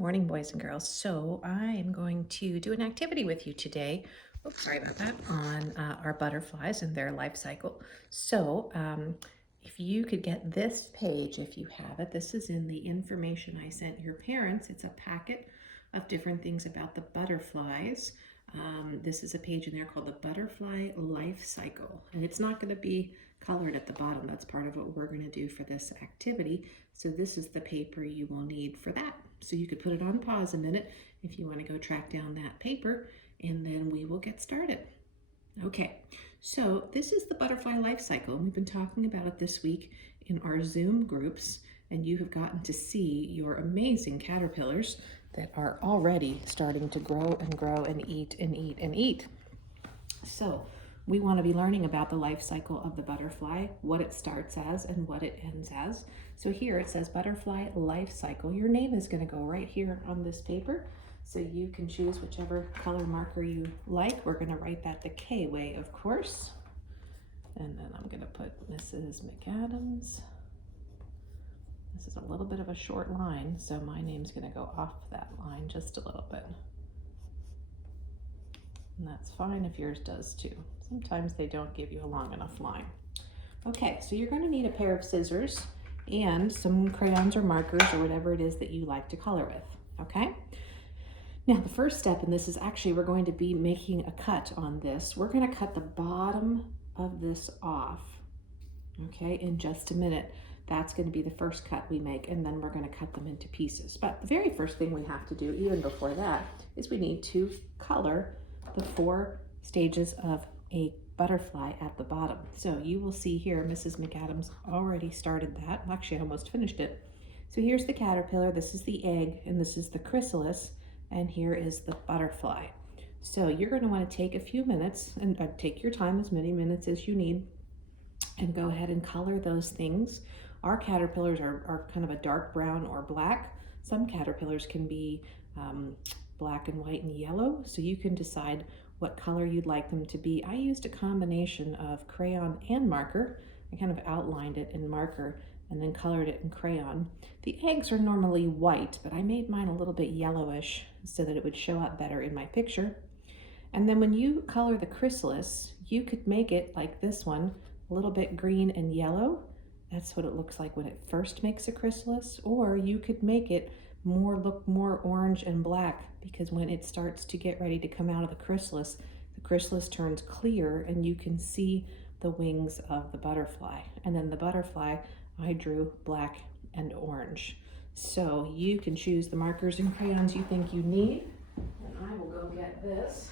Morning, boys and girls. So I am going to do an activity with you today. Oops, sorry about that. On our butterflies and their life cycle. So if you could get this page, if you have it, this is in the information I sent your parents. It's a packet of different things about the butterflies. This is a page in there called the Butterfly Life Cycle, and it's not going to be colored at the bottom. That's part of what we're going to do for this activity. So this is the paper you will need for that. So you could put it on pause a minute if you want to go track down that paper, and then we will get started. Okay, so this is the butterfly life cycle, and we've been talking about it this week in our Zoom groups, and you have gotten to see your amazing caterpillars that are already starting to grow and grow and eat and eat and eat. So we want to be learning about the life cycle of the butterfly, what it starts as and what it ends as. So here it says butterfly life cycle. Your name is going to go right here on this paper. So you can choose whichever color marker you like. We're going to write that the K way, of course. And then I'm going to put Mrs. McAdams. This is a little bit of a short line, so my name's going to go off that line just a little bit. And that's fine if yours does too. Sometimes they don't give you a long enough line. Okay, so you're going to need a pair of scissors and some crayons or markers or whatever it is that you like to color with, okay? Now the first step in this is actually we're going to be making a cut on this. We're going to cut the bottom of this off, okay, in just a minute. That's going to be the first cut we make, and then we're going to cut them into pieces. But the very first thing we have to do, even before that, is we need to color the 4 stages of a butterfly at the bottom. So you will see here, Mrs. McAdams already started that. Actually, I almost finished it. So here's the caterpillar, this is the egg, and this is the chrysalis, and here is the butterfly. So you're going to want to take a few minutes, and take your time, as many minutes as you need, and go ahead and color those things. Our caterpillars are kind of a dark brown or black. Some caterpillars can be black and white and yellow, so you can decide what color you'd like them to be. I used a combination of crayon and marker. I kind of outlined it in marker and then colored it in crayon. The eggs are normally white, but I made mine a little bit yellowish so that it would show up better in my picture. And then when you color the chrysalis, you could make it like this one, a little bit green and yellow. That's what it looks like when it first makes a chrysalis. Or you could make it look more orange and black, because when it starts to get ready to come out of the chrysalis turns clear and you can see the wings of the butterfly. And then the butterfly, I drew black and orange. So you can choose the markers and crayons you think you need. And I will go get this.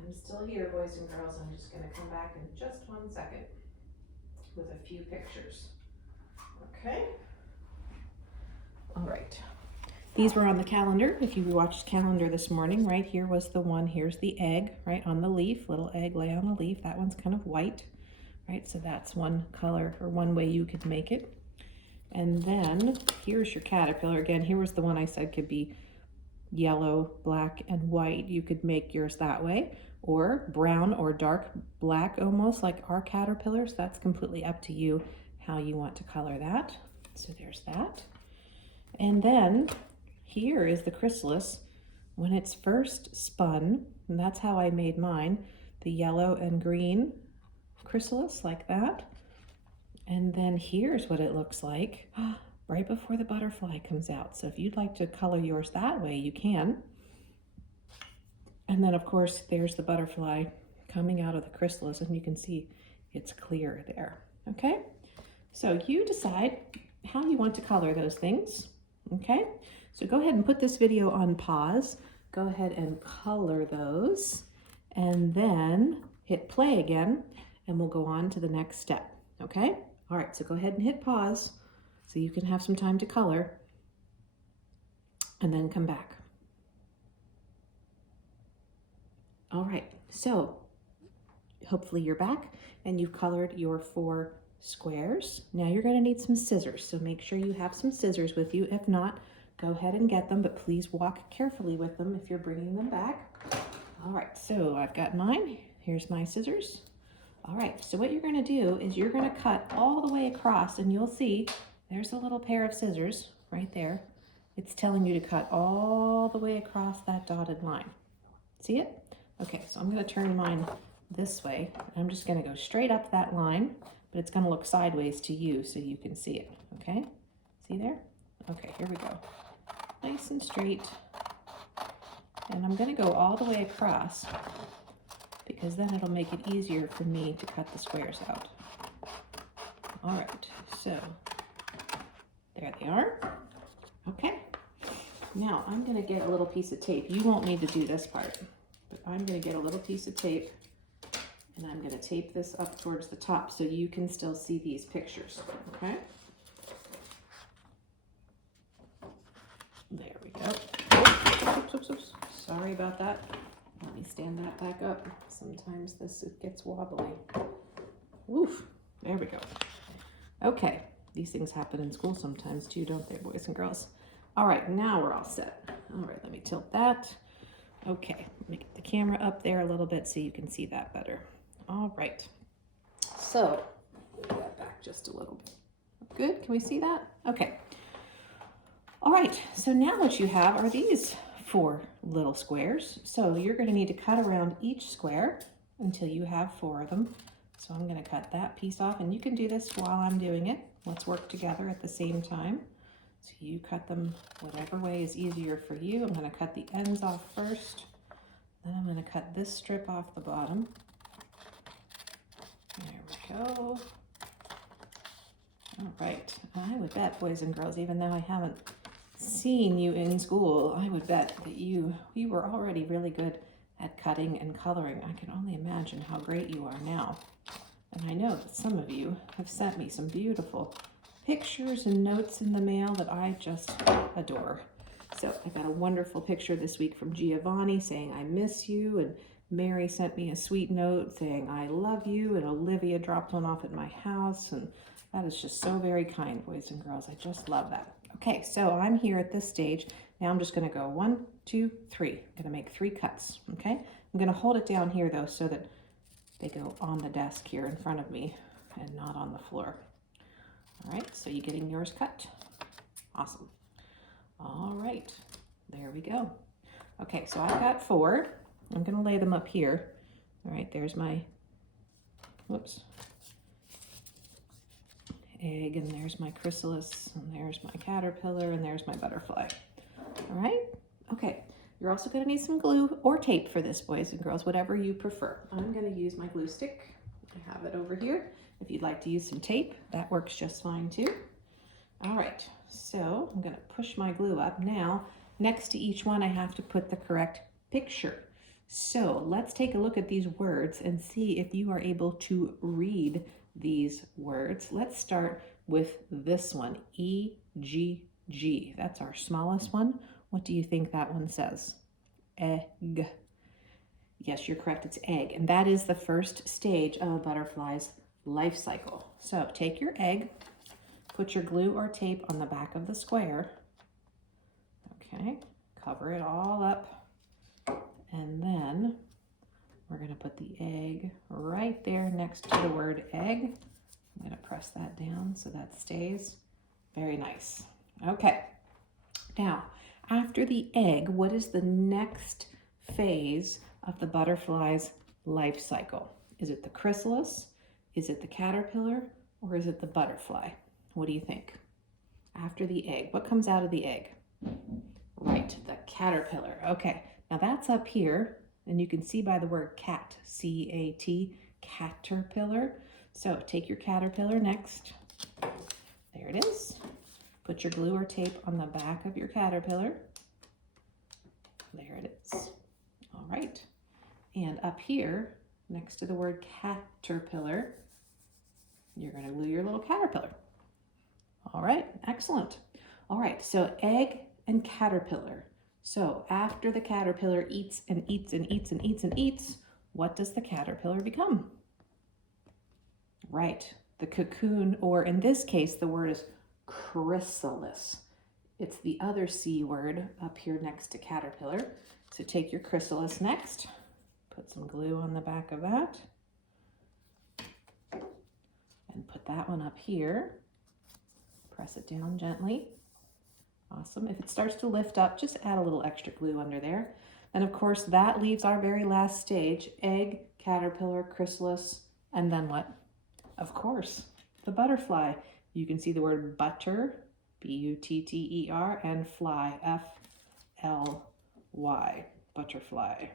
I'm still here, boys and girls. I'm just going to come back in just 1 second with a few pictures. Okay. All right. These were on the calendar. If you watched calendar this morning, right here was the one. Here's the egg, right on the leaf. Little egg lay on the leaf. That one's kind of white, right? So that's one color or one way you could make it. And then here's your caterpillar. Again, here was the one I said could be yellow, black, and white. You could make yours that way, or brown or dark black, almost like our caterpillars. That's completely up to you how you want to color that. So there's that. And then here is the chrysalis when it's first spun, and that's how I made mine, the yellow and green chrysalis like that. And then here's what it looks like right before the butterfly comes out. So if you'd like to color yours that way, you can. And then of course there's the butterfly coming out of the chrysalis, and you can see it's clear there. Okay, so you decide how you want to color those things. Okay, so go ahead and put this video on pause. Go ahead and color those, and then hit play again, and we'll go on to the next step. Okay, all right, so go ahead and hit pause so you can have some time to color, and then come back. All right, so hopefully you're back and you've colored your 4 squares. Now you're going to need some scissors, so make sure you have some scissors with you. If not, go ahead and get them, but please walk carefully with them if you're bringing them back. All right, so I've got mine. Here's my scissors. All right, so what you're going to do is you're going to cut all the way across, and you'll see there's a little pair of scissors right there. it's telling you to cut all the way across that dotted line. See it? Okay, so I'm going to turn mine this way. I'm just going to go straight up that line, but it's going to look sideways to you so you can see it. Okay? See there? Okay, here we go. Nice and straight. And I'm going to go all the way across because then it'll make it easier for me to cut the squares out. All right, so there they are. Okay, now I'm going to get a little piece of tape. You won't need to do this part, but I'm going to get a little piece of tape and I'm going to tape this up towards the top so you can still see these pictures, okay? There we go. Oops, oops, oops. Sorry about that. Let me stand that back up. Sometimes this gets wobbly. Oof, there we go. Okay, these things happen in school sometimes too, don't they, boys and girls? All right, now we're all set. All right, let me tilt that. Okay, let me get the camera up there a little bit so you can see that better. All right, so move that back just a little bit. Good, can we see that? Okay. All right, so now what you have are these 4 little squares. So you're going to need to cut around each square until you have 4 of them. So I'm going to cut that piece off, and you can do this while I'm doing it. Let's work together at the same time. So you cut them whatever way is easier for you. I'm going to cut the ends off first. Then I'm going to cut this strip off the bottom. There we go. All right. I would bet, boys and girls, even though I haven't seen you in school, I would bet that you were already really good at cutting and coloring. I can only imagine how great you are now. And I know that some of you have sent me some beautiful pictures and notes in the mail that I just adore. So I got a wonderful picture this week from Giovanni saying, I miss you. And Mary sent me a sweet note saying, I love you. And Olivia dropped one off at my house. And that is just so very kind, boys and girls. I just love that. Okay, so I'm here at this stage. Now I'm just going to go 1, 2, 3. I'm going to make 3 cuts, okay? I'm going to hold it down here, though, so that they go on the desk here in front of me and not on the floor. All right, so you getting yours cut? Awesome. All right, there we go. Okay, so I've got 4. I'm going to lay them up here. All right, there's my, whoops, egg, and there's my chrysalis, and there's my caterpillar, and there's my butterfly. All right, okay. You're also going to need some glue or tape for this, boys and girls, whatever you prefer. I'm going to use my glue stick. I have it over here. If you'd like to use some tape, that works just fine too. All right, so I'm going to push my glue up. Now, next to each one, I have to put the correct picture. So let's take a look at these words and see if you are able to read these words. Let's start with this one, E-G-G. That's our smallest one. What do you think that one says? Egg. Yes, you're correct, it's egg. And that is the first stage of a butterfly's life cycle. So take your egg, put your glue or tape on the back of the square. Okay, cover it all up. And then we're gonna put the egg right there next to the word egg. I'm gonna press that down so that stays. Very nice. Okay, now, after the egg, what is the next phase of the butterfly's life cycle? Is it the chrysalis? Is it the caterpillar? Or is it the butterfly? What do you think? After the egg, what comes out of the egg? Right, the caterpillar. Okay, now that's up here, and you can see by the word cat, C-A-T, caterpillar. So take your caterpillar next. There it is. Put your glue or tape on the back of your caterpillar. There it is. All right. And up here, next to the word caterpillar, you're going to glue your little caterpillar. All right, excellent. All right, so egg and caterpillar. So after the caterpillar eats and eats and eats and eats and eats, what does the caterpillar become? Right, the cocoon, or in this case, the word is chrysalis. It's the other C word up here next to caterpillar. So take your chrysalis next, put some glue on the back of that, and put that one up here. Press it down gently. Awesome. If it starts to lift up, just add a little extra glue under there. And of course, that leaves our very last stage, egg, caterpillar, chrysalis, and then what? Of course, the butterfly. You can see the word butter, B-U-T-T-E-R, and fly, F-L-Y, butterfly.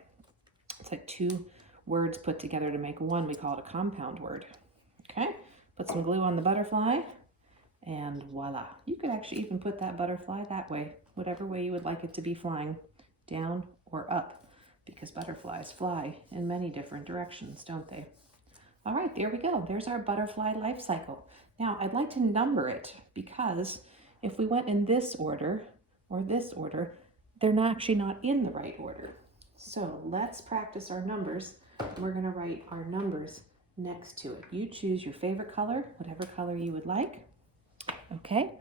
It's like two words put together to make one. We call it a compound word. Okay, put some glue on the butterfly, and voila. You could actually even put that butterfly that way, whatever way you would like it to be flying, down or up, because butterflies fly in many different directions, don't they? All right, there we go. There's our butterfly life cycle. Now, I'd like to number it because if we went in this order or this order, they're actually not in the right order. So let's practice our numbers. We're going to write our numbers next to it. You choose your favorite color, whatever color you would like. Okay.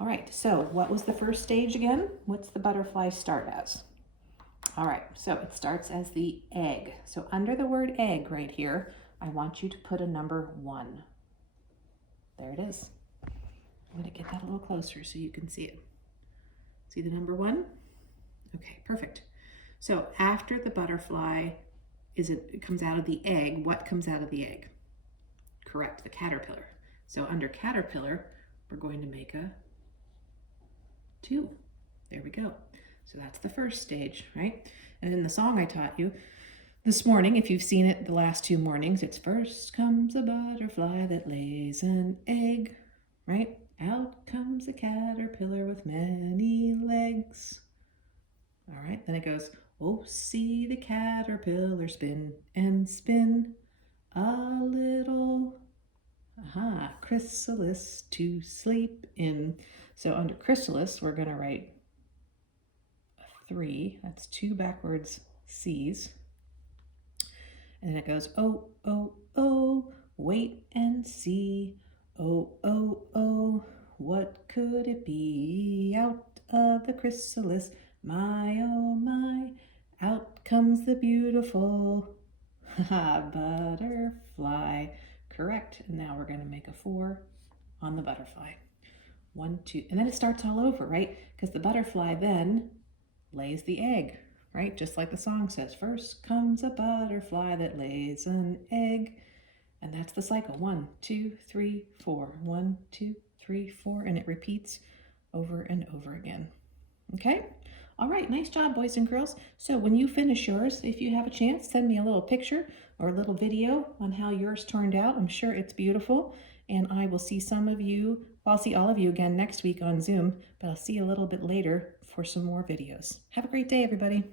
All right. So what was the first stage again? What's the butterfly start as? All right. So it starts as the egg. So under the word egg right here, I want you to put a number 1. There it is. I'm going to get that a little closer so you can see it. See the number 1? Okay, perfect. So after the butterfly, it comes out of the egg, what comes out of the egg? Correct, the caterpillar. So under caterpillar, we're going to make a 2. There we go. So that's the first stage, right? And in the song I taught you this morning, if you've seen it the last 2 mornings, it's first comes a butterfly that lays an egg, right? Out comes a caterpillar with many legs. All right, then it goes, oh, see the caterpillar spin and spin a little, chrysalis to sleep in. So under chrysalis, we're going to write a 3. That's 2 backwards C's. And then it goes, oh, oh, oh, wait and see. Oh, oh, oh, what could it be? Out of the chrysalis, my, oh, my, out comes the beautiful butterfly. Correct. And now we're going to make a 4 on the butterfly. 1, 2, and then it starts all over, right? Because the butterfly then lays the egg. Right? Just like the song says, first comes a butterfly that lays an egg. And that's the cycle. 1, 2, 3, 4. 1, 2, 3, 4. And it repeats over and over again. Okay? All right. Nice job, boys and girls. So when you finish yours, if you have a chance, send me a little picture or a little video on how yours turned out. I'm sure it's beautiful. And I will see some of you, well, I'll see all of you again next week on Zoom, but I'll see you a little bit later for some more videos. Have a great day, everybody.